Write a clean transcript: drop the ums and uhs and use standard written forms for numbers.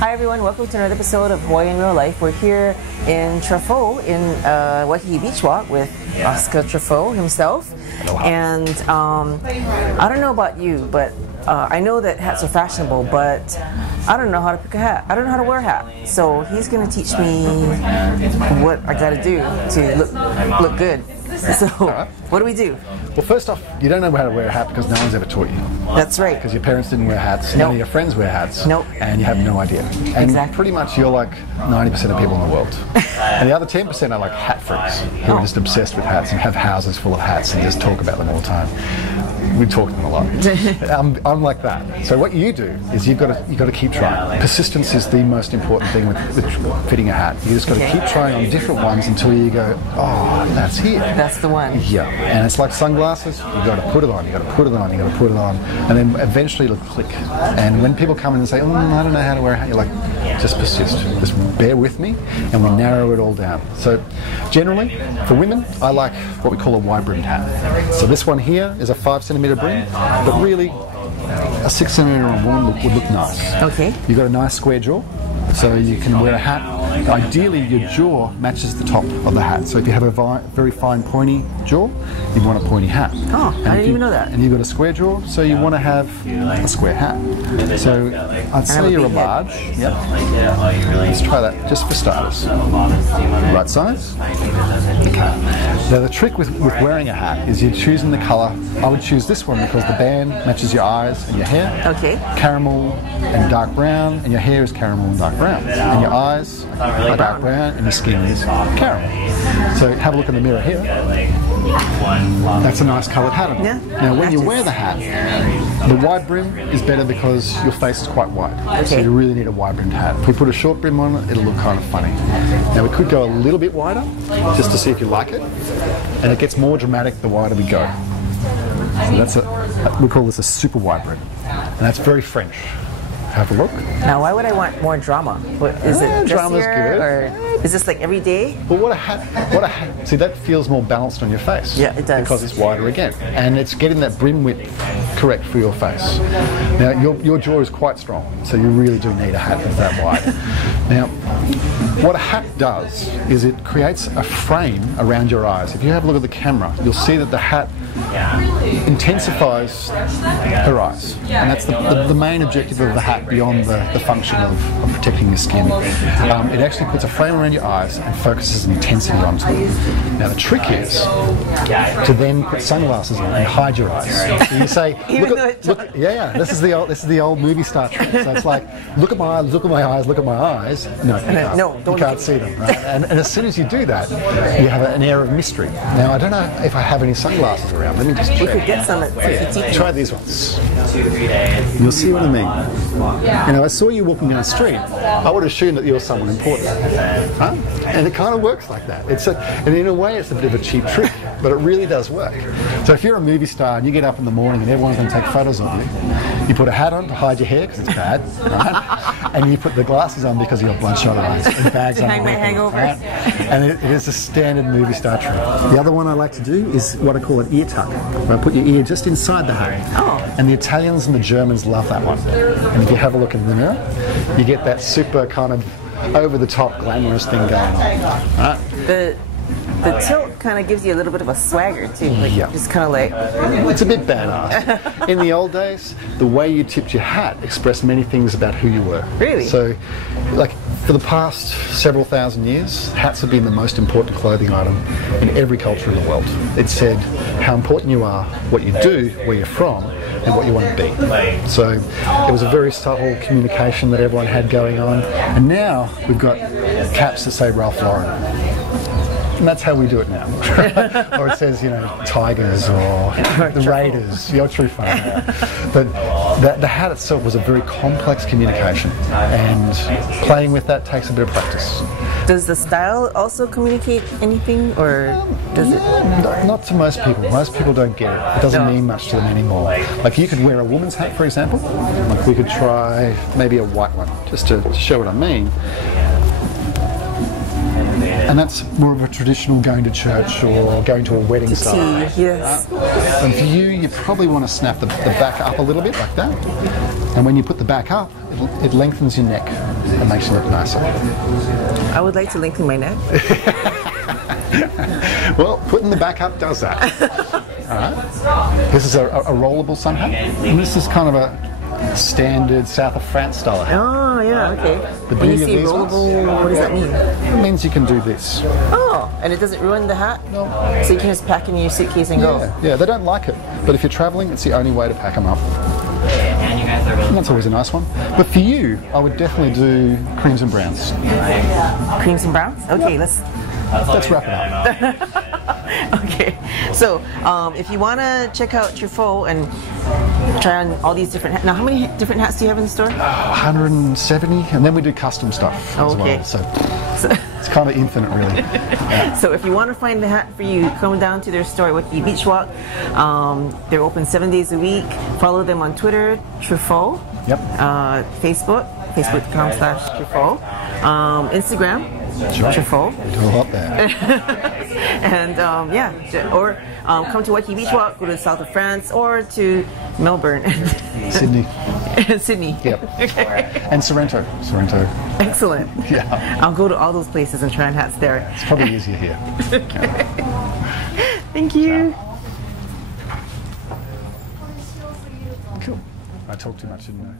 Hi everyone, welcome to another episode of Hawaii in Real Life. We're here in Truffaux in Waikiki Beach Walk with Oscar Truffaux himself. And I don't know about you, but I know that hats are fashionable, but I don't know how to pick a hat. I don't know how to wear a hat. So he's going to teach me what I got to do to look good. So what do we do? Well, first off, you don't know how to wear a hat because no one's ever taught you. That's right. Because your parents didn't wear hats, none of your friends wear hats, and you have no idea. And exactly. Pretty much you're like 90% of people in the world. And the other 10% are like hat freaks who are just obsessed with hats and have houses full of hats and just talk about them all the time. We talk to them a lot. I'm like that. So what you do is you've got to keep trying. Persistence is the most important thing with fitting a hat. You just got to keep trying on different ones until you go, oh, that's here. That's the one. Yeah. And it's like sunglasses. You've got to put it on. You've got to put it on. You've got to put it on, and then eventually it'll click. And when people come in and say, oh, I don't know how to wear a hat, you're like, just persist. Just bear with me, and we narrow it all down. So generally, for women, I like what we call a wide-brimmed hat. So this one here is a 5-centimeter brim, but really a 6-centimeter on a woman would look nice. Okay. You've got a nice square jaw, so you can wear a hat. Ideally, your jaw matches the top of the hat. So if you have a very fine pointy jaw, you want a pointy hat. Oh, I didn't even know that. And you've got a square jaw, so you want to have a square hat. So I'd say you're a large. Yep. Let's try that just for starters. Right size. Okay. Now the trick with wearing a hat is you're choosing the colour. I would choose this one because the band matches your eyes and your hair. Okay. Caramel and dark brown, and your hair is caramel and dark brown. And your eyes are dark brown, and your skin is caramel. So have a look in the mirror here. That's a nice coloured hat on you. Yeah. Now when you wear the hat, the wide brim is better because your face is quite wide. Okay. So you really need a wide brimmed hat. If we put a short brim on it, it'll look kind of funny. Now we could go a little bit wider, just to see if you like it. And it gets more dramatic the wider we go. So we call this a super wide brim. And that's very French. Have a look. Now, why would I want more drama? What, is it drama's dressier, good. or is this like every day? Well, what a hat. See, that feels more balanced on your face. Yeah, it does. Because it's wider again. And it's getting that brim width correct for your face. Now, your jaw is quite strong, so you really do need a hat that's that wide. Now, what a hat does is it creates a frame around your eyes. If you have a look at the camera, you'll see that the hat intensifies her eyes. And that's the main objective of the hat beyond the function of protecting your skin. It actually puts a frame around your eyes and focuses intensity onto it. Now the trick is to then put sunglasses on and hide your eyes. So you say, this is the old movie star trick. So it's like, look at my eyes, look at my eyes, look at my eyes. No, you can't see them. Right? And as soon as you do that, you have an air of mystery. Now I don't know if I have any sunglasses around. Let me just check. We could get some at CCTV. Try these ones. You'll see what I mean. You know, I saw you walking down the street. I would assume that you're someone important. Huh? And it kind of works like that. And in a way, it's a bit of a cheap trick, but it really does work. So if you're a movie star and you get up in the morning and everyone's going to take photos of you, you put a hat on to hide your hair because it's bad, right? And you put the glasses on because you've got bloodshot eyes and bags to on hang my hangover. Right? And it is a standard movie star trick. The other one I like to do is what I call an ear tuck. Where I put your ear just inside the hat. Oh. And the Italians and the Germans love that one. And if you have a look in the mirror, you get that super kind of over-the-top glamorous thing going on. Right? The tilt kind of gives you a little bit of a swagger too, like just kind of like... It's a bit badass. In the old days, the way you tipped your hat expressed many things about who you were. Really? So, like, for the past several thousand years, hats have been the most important clothing item in every culture in the world. It said how important you are, what you do, where you're from, and what you want to be. So it was a very subtle communication that everyone had going on. And now we've got caps that say Ralph Lauren. And that's how we do it now. Or it says, you know, Tigers or the Raiders, your true fan. But the hat itself was a very complex communication, and playing with that takes a bit of practice. Does the style also communicate anything, or does it? Not to most people. Most people don't get it. It doesn't mean much to them anymore. Like you could wear a woman's hat, for example. Like we could try maybe a white one, just to show what I mean. And that's more of a traditional going to church or going to a wedding style. Tea, yes. And for you probably want to snap the back up a little bit like that. And when you put the back up, it lengthens your neck and makes you look nicer. I would like to lengthen my neck. Well, putting the back up does that. Alright. This is a rollable sun hat. And this is kind of a standard south of France style hat. Oh, yeah, okay. The When you beauty say of these rollable, ones, what does that mean? it means you can do this. Oh, and it doesn't ruin the hat? No. So you can just pack in your suitcase and go? Yeah, they don't like it. But if you're traveling, it's the only way to pack them up. And that's always a nice one. But for you, I would definitely do creams and browns. Creams and browns? Okay, let's wrap it up. Okay, so if you want to check out Truffaux and try on all these different hats. Now, how many different hats do you have in the store? 170, and then we do custom stuff as well. So it's kind of infinite, really. Yeah. So if you want to find the hat for you, come down to their store at Waikiki Beach Walk. They're open 7 days a week. Follow them on Twitter, Truffaux. Yep. Facebook.com/Truffaux. Instagram. Sure. Truffaux. We do a lot there. And or come to Waikiki Beach Walk, go to the south of France, or to Melbourne. Sydney. Sydney. Yep. And Sorrento. Excellent. Yeah. I'll go to all those places and try on hats there. It's probably easier here. Thank you. Cool. I talked too much, didn't I?